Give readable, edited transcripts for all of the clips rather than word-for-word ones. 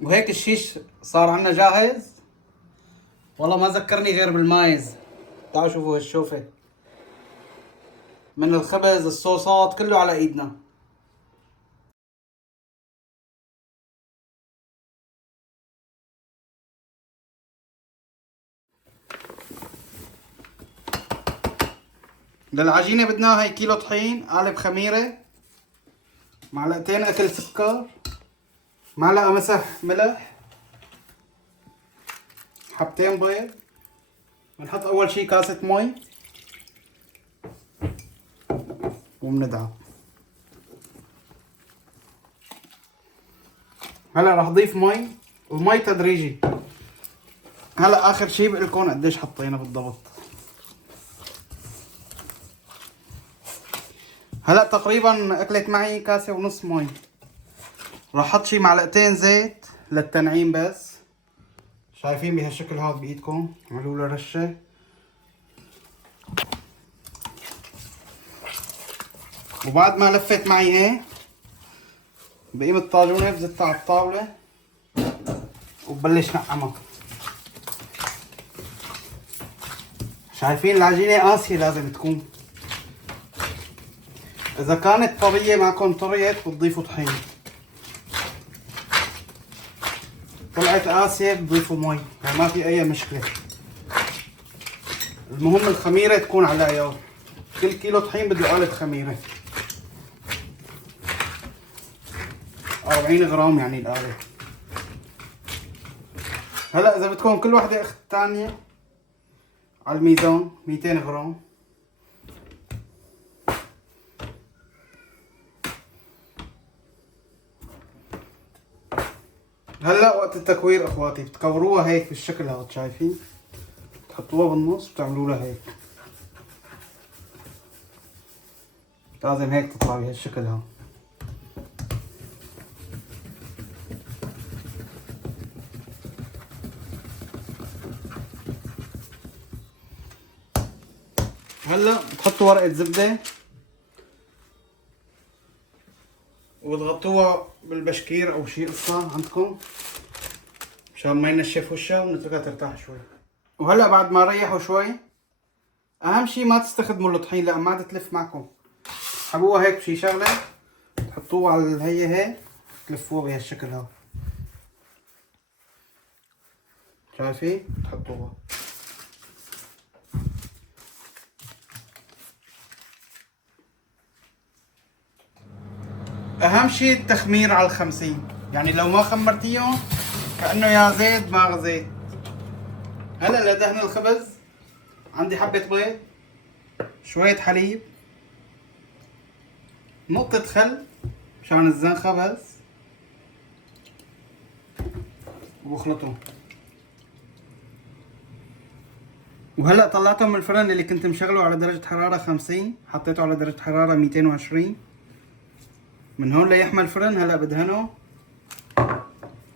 وهيك الشيش صار عنا جاهز. والله ما ذكرني غير بالمايز. تعالوا شوفوا هالشوفة من الخبز، الصوصات كله على ايدنا. للعجينة بدنا هاي كيلو طحين، قالب خميرة، معلقتين اكل سكر، معلقة مسح ملح، حبتين بيض. بنحط اول شي كاسة مي وبندعك. هلا راح اضيف مي، ومي تدريجي. هلا اخر شي بقلكن قديش حطينا بالضبط. هلا تقريبا اكلت معي كاسة ونص مي. راح احط شي معلقتين زيت للتنعيم بس. شايفين بهالشكل هذا بايدكم، عملوا له رشة. وبعد ما لفت معي هيك بقيم الطاجونة بزتها على الطاولة وببلش نقعمها. شايفين العجينة قاسية لازم تكون. إذا كانت طرية معكم طريت بتضيفوا طحين، طلعت قاسية بتضيفوا مي، يعني ما في أي مشكلة. المهم الخميرة تكون على عيار. كل كيلو طحين بده قالب خميرة 40 غرام يعني القالب. هلا إذا بدكم كل وحدة أخت الثانية على الميزان 200 غرام. هلا وقت التكوير اخواتي، بتكوروها هيك بالشكل هذا، شايفين؟ بتحطوها بالنص بتعملوا لها هيك. لازم هيك تطلع بهالشكل هذا. هلا بتحطوا ورقة زبدة وبتغطوها بالبشكير او شي قصة عندكم مشان ما ينشف وشها، ونتركها ترتاح شوي. وهلا بعد ما ريحوا شوي، اهم شي ما تستخدموا الطحين لان ما تتلف معكم. تسحبوها هيك بشي شغلة، تحطوها على الهي هيك، تلفوها بهالشكل هذا. شايفين؟ تحطوها. اهم شي التخمير على 50، يعني لو ما خمرتيهم كأنه يا زيت ما غزيت. هلا لدهن الخبز عندي حبة بيض، شوية حليب، نقطة خل مشان الزنخة بس، وبخلطهم. وهلا طلعتهم من الفرن اللي كنت مشغله على درجة حرارة 50، حطيته على درجة حرارة 220. من هون ليحمى الفرن. هلا بدهنه.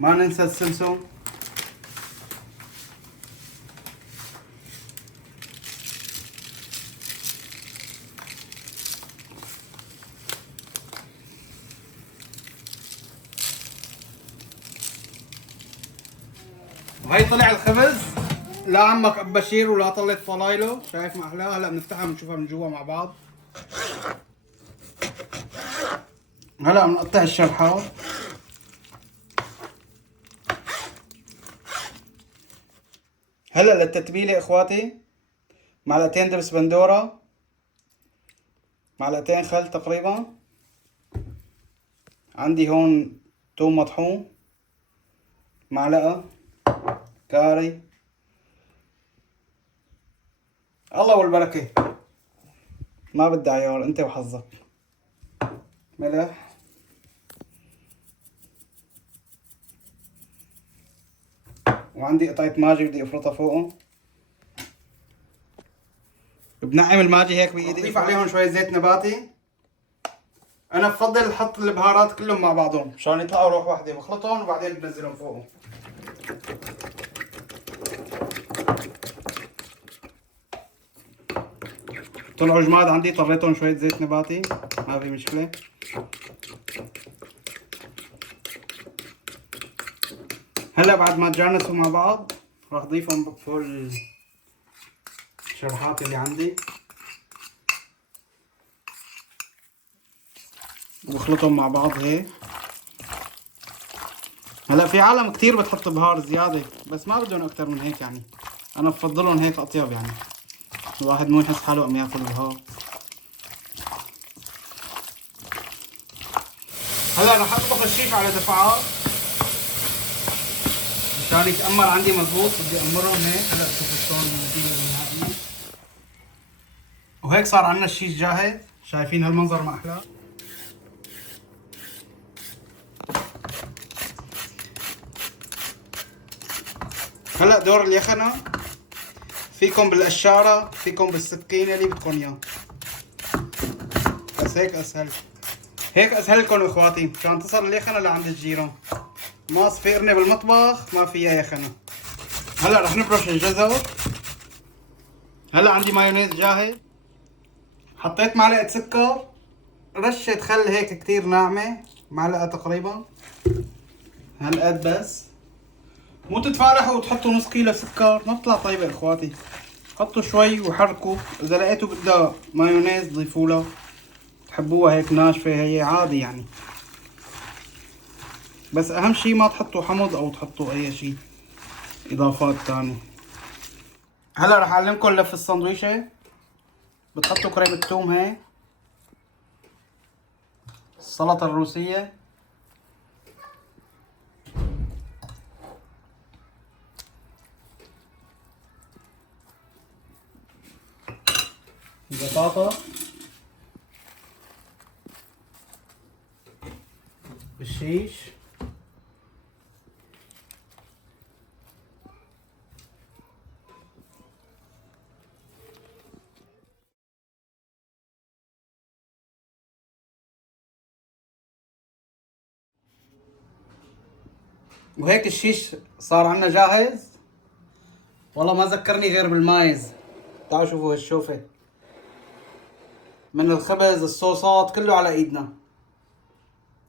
ما ننسى السمسم. وهي طلع الخبز. لا عمك ابو بشير ولا طلت فلايله، شايف ما احلاها. هلا بنفتحها بنشوفها من جوا مع بعض. هلا بنقطع الشرحات. هلا للتتبيله اخواتي، معلقتين دبس بندوره، معلقتين خل تقريبا، عندي هون توم مطحون، معلقه كاري. الله والبركه، ما بدي عيار، انت وحظك. ملح، وعندي قطعه ماجي بدي افرطها فوقهم. بنعم الماجي هيك بايدي، بضيف عليهم شويه زيت نباتي. انا بفضل احط البهارات كلهم مع بعضهم مشان يطلعوا روح واحده، بخلطهم وبعدين بنزلهم فوقهم. طلعوا جماد عندي، طريتهم شويه زيت نباتي، ما في مشكله. هلا بعد ما تجانسوا مع بعض راح اضيفهم فوق الشرحات اللي عندي وبخلطهم مع بعض هيك. هلا في عالم كتير بتحط بهار زيادة بس ما بدهم اكتر من هيك يعني، انا بفضلهم هيك اطيب يعني، الواحد مو يحس حاله عم ياكل بهار. هلا رح اطبخ الشيش على دفعات مشان يتأمر عندي مزبوط، بدي امرهم هيك. هلا شوفوا شلون النتيجة النهائية. وهيك صار عندنا الشيش جاهز، شايفين هالمنظر ما احلاه. هلا دور اليخنة، فيكم بالقشارة فيكم بالسكينة اللي بدكم اياه، بس هيك اسهل، هيك اسهل لكم اخواتي مشان تصل اليخنة لعند الجيران. ما صفيرني بالمطبخ ما فيها يخنة. هلا رح نبرش الجزر. هلا عندي مايونيز جاهز، حطيت معلقة سكر، رشة خل هيك كتير ناعمة، معلقة تقريبا هالقد بس. مو تتفالحوا وتحطوا نص كيلو سكر، ما بتطلع طيبة اخواتي. حطوا شوي وحركوا، اذا لقيتوا بدها مايونيز ضيفوا له، تحبوها هيك ناشفة هي عادي يعني، بس اهم شي ما تحطوا حمض او تحطوا اي شي اضافات تانية. هلا رح اعلمكم لف السندويشة. بتحطوا كريمة توم هيك، السلطة الروسية، البطاطا، الشيش، وهيك الشيش صار عنا جاهز. والله ما ذكرني غير بالمايز. تعالوا شوفوا هالشوفة من الخبز، الصوصات كله على ايدنا.